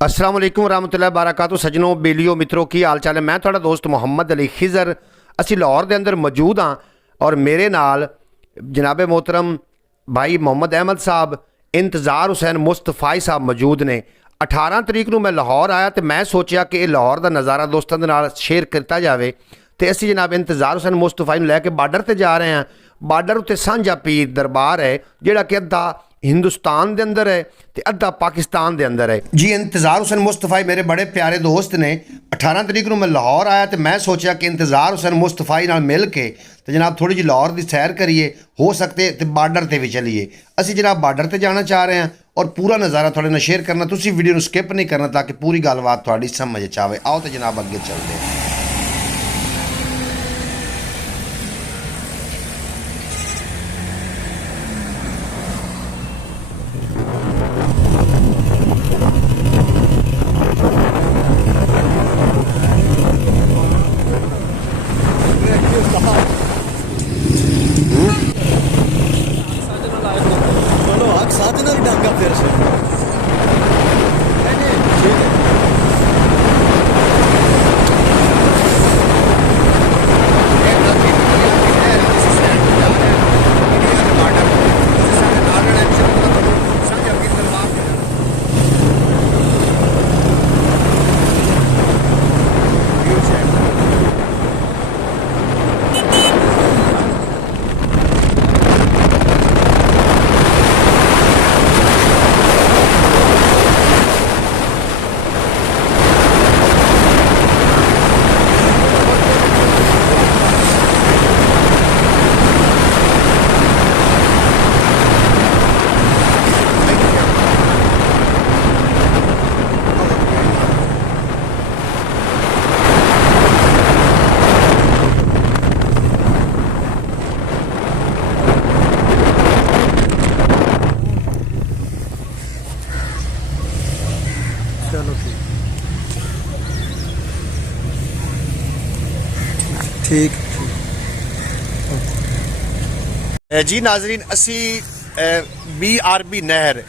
अस्सलाम वालेकुम रहमतुल्लाहि बारकातुहू सजनों बेलियो मित्रों की हाल चाल है। मैं थोड़ा दोस्त मुहम्मद अली खिजर असी लाहौर के अंदर मौजूद हाँ और मेरे नाल जनाब मोहतरम भाई मोहम्मद अहमद साहब इंतज़ार हुसैन मुस्तफाई साहब मौजूद ने। 18 तरीक को मैं लाहौर आया तो मैं सोचा कि लाहौर का नज़ारा दोस्तों के नाल शेयर किया जाए तो असी जनाब इंतज़ार हुसैन मुस्तफाई लैके बार्डर पर जा रहे हैं। बार्डर उत्ते सांझा पीर दरबार है जिहड़ा कि अद्धा हिंदुस्तान के अंदर है तो अद्धा पाकिस्तान के अंदर है जी। इंतज़ार हुसैन मुस्तफाई मेरे बड़े प्यारे दोस्त ने। 18 तरीक को मैं लाहौर आया तो मैं सोचा कि इंतज़ार हुसैन मुस्तफाई नाल मिल के तो जनाब थोड़ी जी लाहौर की सैर करिए, हो सकते तो बार्डर पर भी चलीए। असी जनाब बार्डर पर जाना चाह रहे हैं और पूरा नज़ारा थोड़े नाल शेयर करना, तुसी वीडियो को स्किप नहीं करना ताकि पूरी गलबात थोड़ी समझ आवे। आओ तो जनाब अगे चलते हैं। चलो ठीक जी नाजरीन असी BRB नहर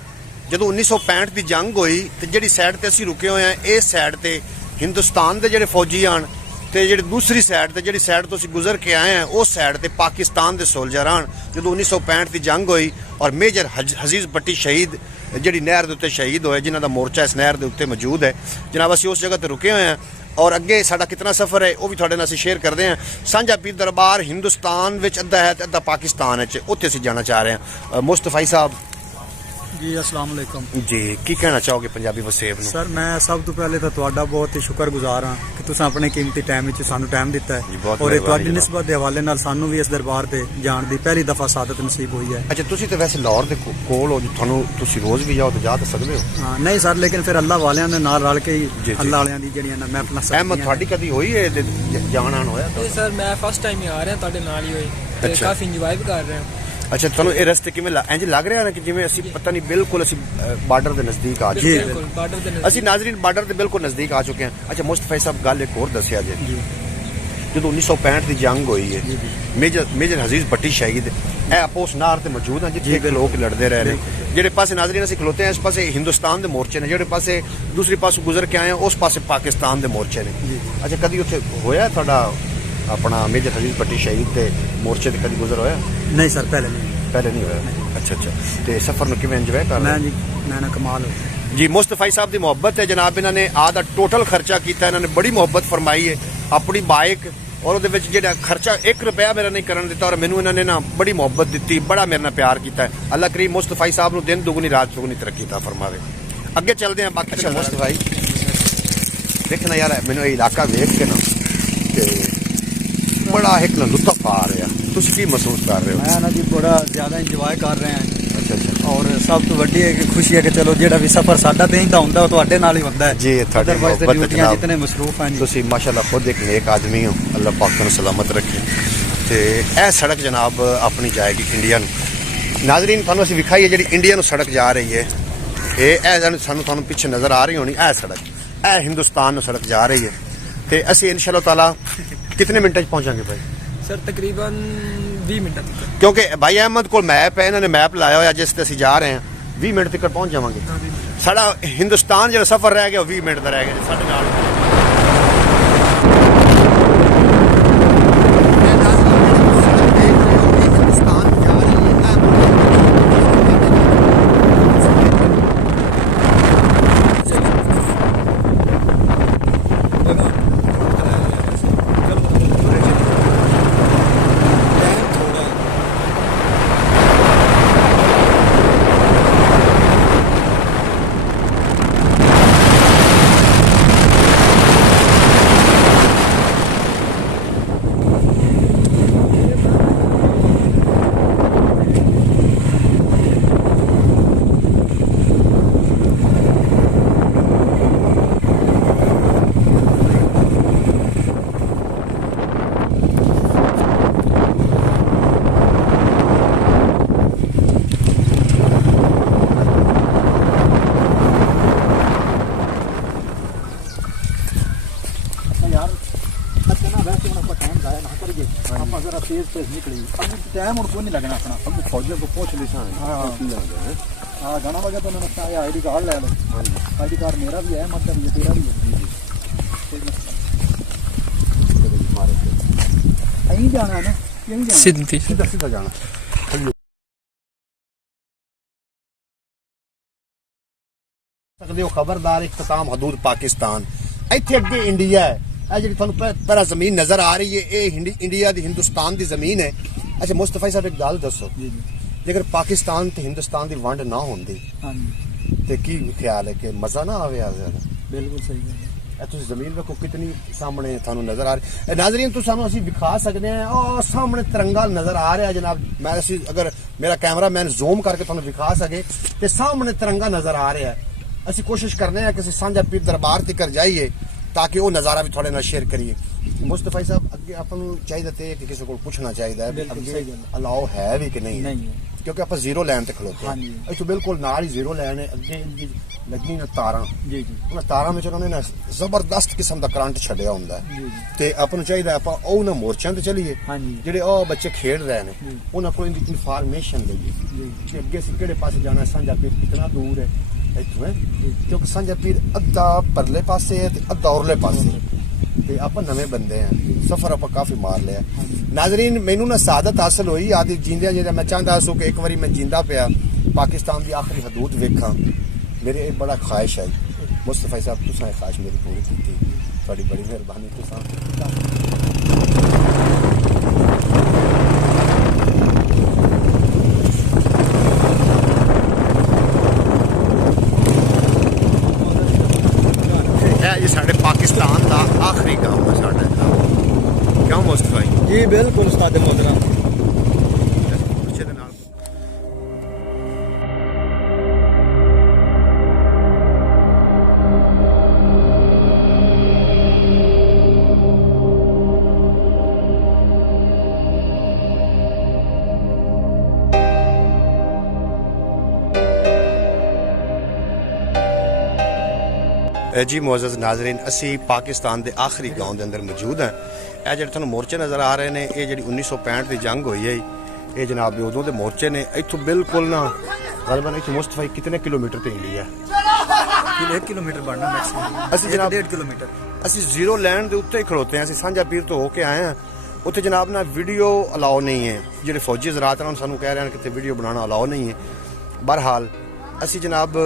जो 1965 की जंग हुई तो जी सैड पर असी रुके हुए हैं इस सैड पर हिंदुस्तान के जोड़े फौजी आन तो जी दूसरी सैड पर जी सैड तो असी गुजर के आए हैं उस सैड पर पाकिस्तान के सोल्जर आन जो 1965 की जंग हुई और मेजर हजीज भट्टी शहीद जी नहर के उत्ते शहीद होए जिन्हों का मोर्चा इस नहर के उत्ते मौजूद है। जनाब असी उस जगह पर रुके हुए हैं और अगे साडा कितना सफ़र है वह भी थोड़े नाल असी शेयर करते हैं। सांझा पीर दरबार हिंदुस्तान में अद्धा है तो अद्धा पाकिस्तान उत्थे असी जाना चाह रहे हैं। मुस्तफाई साहब जी अस्सलाम वालेकुम जी की कहना चाहोगे पंजाबी वसेब नूं? सर मैं सब तो पहले तो तुहाडा बहुत ही शुक्रगुजार हाँ कि तुसीं अपने कीमती टाइम विच सानूं टाइम दिता है और तुहाडी निस्बत के हवाले नाल सानूं भी इस दरबार ते जाण दी पहली दफा सादत नसीब हुई है। अच्छा तुसीं तो वैसे लाहौर दे कोल हो, तुहानूं तुसीं रोज़ भी जाओ तो जा सकदे हो? हाँ नहीं सर, लेकिन फिर अल्लाह वालियां दे नाल रल के ही अल्लाह वालियां दी जेहड़ियां ना मैं अपना अहमद थोड़ी कदी होई है जान आन होया? सर मैं फर्स्ट टाइम ही आ रहा ਤੁਹਾਡੇ ਨਾਲ ਹੀ ਹੋਈ ਤੇ ਕਾਫੀ ਇੰਜੋਏ ਵੀ ਕਰ ਰਹੇ ਹਾਂ। अच्छा ਤੁਹਾਨੂੰ ਇਹ ਰਸਤੇ ਕਿਵੇਂ ਇੰਜ ਲੱਗ ਰਿਹਾ ਨਾ ਕਿ ਜਿਵੇਂ ਅਸੀਂ ਪਤਾ ਨਹੀਂ ਬਿਲਕੁਲ ਅਸੀਂ ਬਾਰਡਰ ਦੇ ਨਜ਼ਦੀਕ ਆ ਚੁੱਕੇ ਬਿਲਕੁਲ ਬਾਰਡਰ ਦੇ ਨਜ਼ਦੀਕ ਅਸੀਂ ਨਾਜ਼ਰੀਨ ਬਾਰਡਰ ਦੇ ਬਿਲਕੁਲ ਨਜ਼ਦੀਕ ਆ ਚੁੱਕੇ ਹਾਂ। ਅੱਛਾ ਮੁਸਤਫਾ ਸਾਹਿਬ ਗੱਲ ਇੱਕ ਹੋਰ ਦੱਸਿਆ ਜੇ ਜਦੋਂ 1965 ਦੀ ਜੰਗ ਹੋਈ ਹੈ ਮੇਜਰ ਹਜ਼ੀਜ਼ ਭੱਟੀ ਸ਼ਹੀਦ ਇਹ ਆਪੋਸ ਨਾਰ ਤੇ ਮੌਜੂਦ ਹਨ ਜਿੱਥੇ ਦੇ ਲੋਕ ਲੜਦੇ ਰਹੇ ਨੇ। ਜਿਹੜੇ ਪਾਸੇ ਨਾਜ਼ਰੀਨ ਅਸੀਂ ਖਲੋਤੇ ਹਾਂ ਇਸ ਪਾਸੇ ਹਿੰਦੁਸਤਾਨ ਦੇ ਮੋਰਚੇ ਨੇ, ਜਿਹੜੇ ਪਾਸੇ ਦੂਸਰੀ ਪਾਸੋਂ ਗੁਜ਼ਰ ਕੇ ਆਏ ਹਾਂ ਉਸ ਪਾਸੇ ਪਾਕਿਸਤਾਨ ਦੇ ਮੋਰਚੇ ਨੇ। ਅੱਛਾ ਕਦੀ ਉੱਥੇ ਹੋਇਆ ਤੁਹਾਡਾ ਆਪਣਾ ਮੇਜਰ ਹਜ਼ੀਜ਼ ਭੱਟੀ ਸ਼ਹੀਦ ਤੇ ਮੋਰਚੇ ਤੇ ਕਦੀ ਗੁਜ਼ਰ ਹੋਇਆ? नहीं सर पहले नहीं होया। अच्छा अच्छा तो सफर में किवें एंजॉय कर रहे जी मैं कमाल हो जी। मुस्तफाई साहब की मुहब्बत है जनाब, इन्होंने आधा टोटल खर्चा किया, इन्होंने बड़ी मुहब्बत फरमाई है अपनी बाइक और जो खर्चा 1 रुपया मेरा नहीं करन दिता और मैनू इन्होंने ना बड़ी मुहब्बत दी, बड़ा मेरे नाल प्यार किया है। अल्लाह करीम मुस्तफाई साहब को दिन दुगनी रात दुगनी तरक्की ता फरमावे। अगे चलते हैं बाकी। अच्छा मुस्तफाई देखना यार मैनू इलाका देख के ना बड़ा एक ना लुत्फ आ रहा, तुम की महसूस कर रहे हो? मैं ना जी बड़ा ज़्यादा इंजॉय कर रहे हैं। अच्छा अच्छा और सब तो वड्डी है कि खुशी है कि चलो जेड़ा भी सफर साडा ते इंदा हुंदा तुहाडे नाल ही हुंदा है जी। अदरवाइज ड्यूटियां जितने मसरूफ हैं जी तुसी माशाल्लाह खुद एक नेक आदमी हो, अल्लाह पाक तुहानू सलामत रखे। ते ए सड़क जनाब अपनी जाएगी इंडिया नूं। नाज़रीन तुहानू असीं विखाई है जिहड़ी इंडिया नूं सड़क जा रही है ये सानू तुहानू पिछे नज़र आ रही होनी ए सड़क ए हिंदुस्तान नूं सड़क जा रही है। ते असीं इंशाअल्लाह ताला कितने मिनट पहुंचांगे भाई? सर तकरीबन 20 मिनट तक, क्योंकि भाई अहमद को मैप है, इन्होंने मैप लाया हुआ जिस ते असीं जा रहे हैं 20 मिनट तक पहुंच जावांगे। ਸਾਡਾ ਹਿੰਦੁਸਤਾਨ ਜਿਹੜਾ ਸਫ਼ਰ ਰਹਿ ਗਿਆ ਉਹ 20 ਮਿੰਟ ਦਾ ਰਹਿ ਗਿਆ ਜੀ ਸਾਡੇ ਨਾਲ तेज निकली अब टाइम और कोई नहीं लगना अपना अब फौजियों को पूछ ली हाँ गाना बजा तो मैंने कहा आई डी कार्ड ले लो आई डी कार्ड मेरा भी है मतलब ये तेरा भी है यहीं जाना है ना यहीं जाना सीधी सीधा सीधा जाना सकते हो खबरदार इख्तिताम हदूद पाकिस्तान इत्थे अगे इंडिया है जी थोड़ा पहला जमीन नजर आ रही है ये इंडिया दी हिंदुस्तान दी जमीन है अच्छा मुस्तफा साहब एक गल दसो जेकर पाकिस्तान ते हिंदुस्तान दी वंड ना होंदी ते की ख्याल है कि मजा ना आवे ज्यादा बिल्कुल सही है तुम जमीन देखो कितनी सामने थानू नजर आ रही नाजरीन तो सानू असी विखा सकते हैं और सामने तिरंगा नजर आ रहा है जनाब मैं अगर मेरा कैमरा मैन जूम करके थानू विखा सके ते सामने तिरंगा नजर आ रहा है असी कोशिश करने हैं किसी सांझा पीर दरबार तक जाइए ताकि वो नज़ारा भी थोड़े ना शेयर करिए मुस्तफा साहब अगे अपन चाहिए थे कि किसी को पूछना चाहिए अलाउ है भी कि नहीं है क्योंकि आप जीरो लाइन तक खलोते हैं इतो बिल्कुल नाल ही जीरो लाइन है अगे लगी ना तारा उन्हें तारा में उन्होंने ना जबरदस्त किस्म का करंट छड़िया होंगे ते अपन चाहिए आप उन्हें मोर्चों ते चलिए जेडे बच्चे खेड रहे हैं उन्हें को इन्फॉर्मेशन दईए कि अगे असीं किहड़े पासे जाना सांझा पीर कितना दूर है इत्थों है क्योंकि सांझा पीर अद्धा परले पासे है अद्धा उरले पासे ते आपां नवे बंदे हैं सफर आपां काफी मार लिया नाजरीन मैनू ना सादत हासिल हुई आदि जींदे जे मैं चाहता सो कि एक बारी मैं जींदा पिया पाकिस्तान की आखिरी हदूद वेखा मेरी एक बड़ा ख्वाहिश है मुस्तफा साहब तुसां ख्वाहिश मेरी पूरी की थोड़ी बड़ी मेहरबानी तुसां पाकिस्तान का आखिरी गांव है साढ़े क्यों मुस्तफा जी बिल्कुल उस्ताद मोहतरम जी मोअज़्ज़ज़ नाज़रीन असी पाकिस्तान के आखिरी गाँव के अंदर मौजूद हैं यह जो थोड़ा मोर्चे नज़र आ रहे हैं ये जी 1965 की जंग हुई है ये जनाब उदों के मोर्चे ने इतों बिल्कुल ना गलबन इतों मुस्तफा कितने किलोमीटर तो इंडिया 1 किलोमीटर बढ़ना मैक्सिमम असी जनाब 1.5 किलोमीटर असी जीरो लैंड के उत्ते ही खड़ोते हैं असी सांझा पीर तो होके आए हैं उत्थे जनाब ना वीडियो अलाउ नहीं है जो फौजी हज़रात हैं सानू कह रहे हैं कि वीडियो बनाना अलाउ नहीं है बहरहाल असी जनाब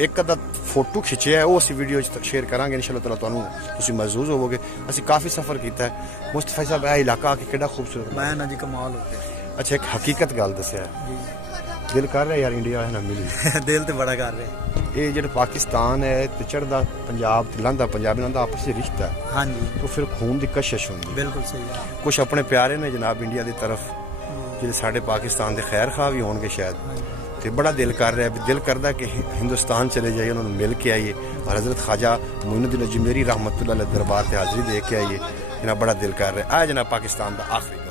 एक अद्धा फोटो खिंचे है वो असी वीडियो शेयर करांगे इंशाअल्लाह ताला तुहानू तुसीं महसूस होवोगे असी काफ़ी सफ़र किया है मुस्तफा साहब यह इलाका आके कितना खूबसूरत मैं ना जी कमाल हो गया अच्छा एक हकीकत गल दसिया दिल कर रहा है यार इंडिया है ना मिली दिल तो बड़ा कर रहे ये जो पाकिस्तान है तो चढ़दा पंजाब लंघदा पंजाबी लंघदा आपस में रिश्ता है हाँ जी तो फिर खून की कशिश होंगी बिल्कुल सही है कुछ अपने प्यारे ने जनाब इंडिया की तरफ जो साढ़े पाकिस्तान के खैर खा भी होंगे शायद तो बड़ा दिल कर रहा है दिल करता कि हिंदुस्तान चले जाइए उन्होंने मिल के आइए और हज़रत ख्वाजा मोइनुद्दीन अजमेरी रहमतुल्लाह अलैह दरबार से हाज़री दे के आइए जना बड़ा दिल कर रहा है आए जना पाकिस्तान का आखिरी